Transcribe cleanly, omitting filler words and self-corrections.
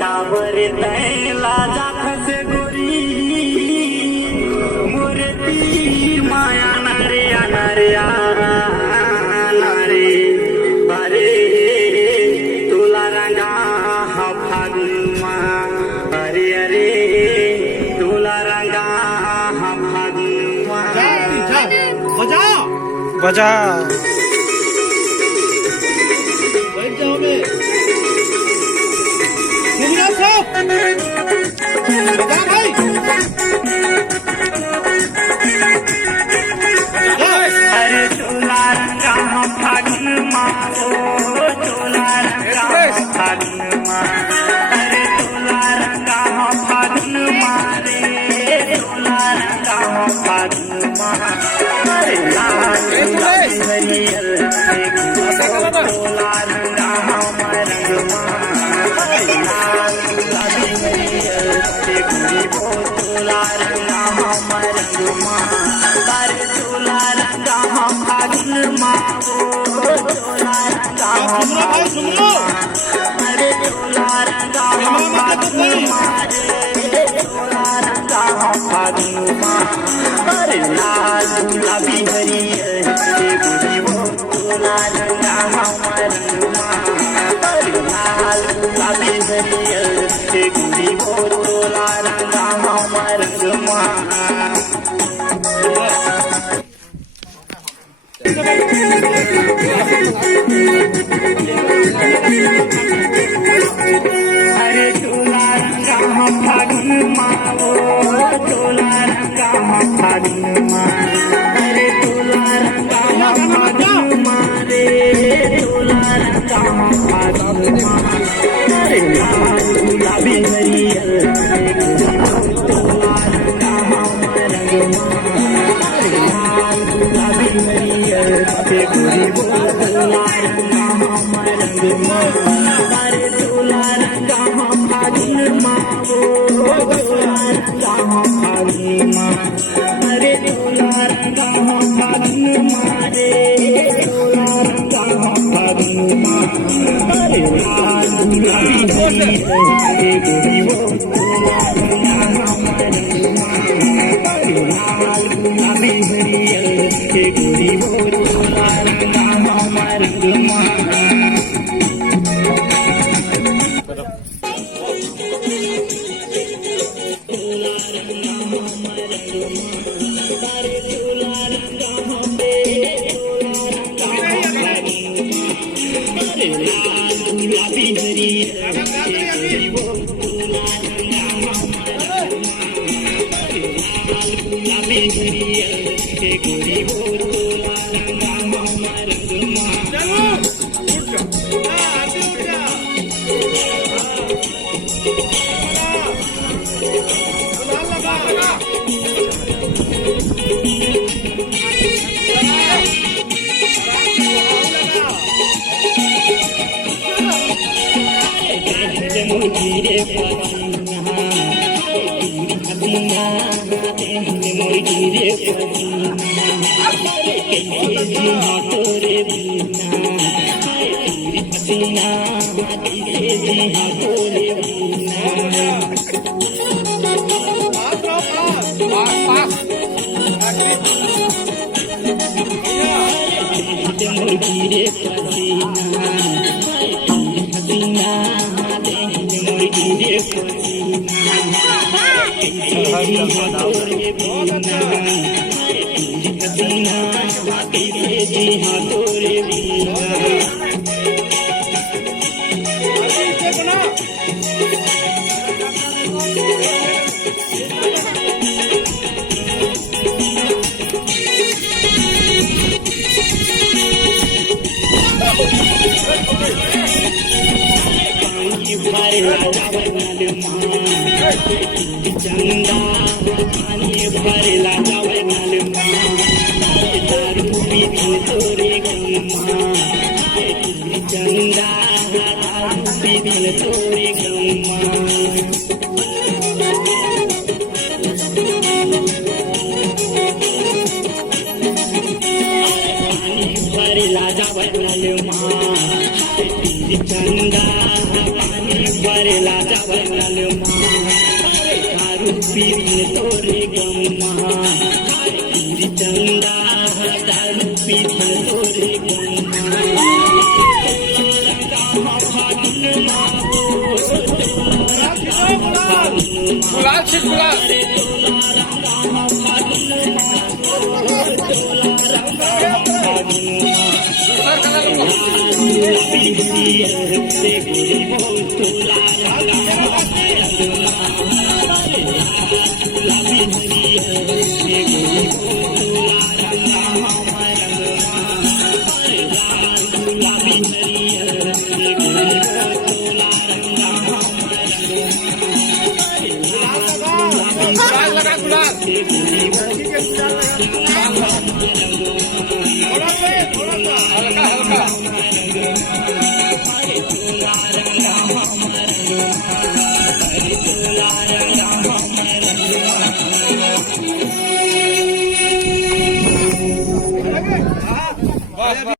कावर तैला जाखस गोरी मूर्ती माया नारे नारे नारे अरे तुला रंगा हा फागुमा अरे अरे तुला रंगा हा फागुमा बजा बजा बैठ जाओ बे घूमना सब बजा भाई अरे तुला रंगा हा फागुमा ओ तुला रंगा हा फागुमा अरे तुला रंगा हा फागुमा रे तुला रंगा हा फागुमा अरे लाल हरियर तुला रंगा हा रंगमा अरे लाल हरियर तुला रंगा हा रंगमा अरे तुला रंगा हा फागुमा ओ तुला रंगा हा फागुमा अरे तुला रंगा हा फागुमा रे तुला रंगा हा फागुमा अरे लाल गुलाबी हरियर तुला रंगा हा रंगमा अरे लाल गुलाबी हरियर तुला रंगा हा रंगमा अरे तुला रंगा हा फागुनमा ओ तुला रंगा हा फागुनमा अरे तुला रंगा हा फागुनमा रे तुला रंगा हा फागुनमा अरे लाल गुलाबी हरियर तुला रंगा हा रंगमा अरे लाल गुलाबी हरियर तुला रंगा हा रंगमा अरे तुला रंगा हा फागुनमा ओ तुला रंगा हा फागुनमा अरे तुला रंगा हा फागुनमा रे तुला रंगा हा फागुनमा अरे लाल गुलाबी हरियर तुला रंगा हा रंगमा अरे लाल गुलाबी हरियर तुला रंगा हा रंगमा चंदा पानी भरेला जावे नालमा दारू पी तोरे गम्मा चंदा दारू पी तोरे गम्मा पानी भरेला जावे नालमा चंदा पानी भरेला जवनल दारू पीने तोरे गम्मा पीरी चंदा दारू पीने तोरे गम्मा गुलाल से गुलाल गुलाल लगा गुलाल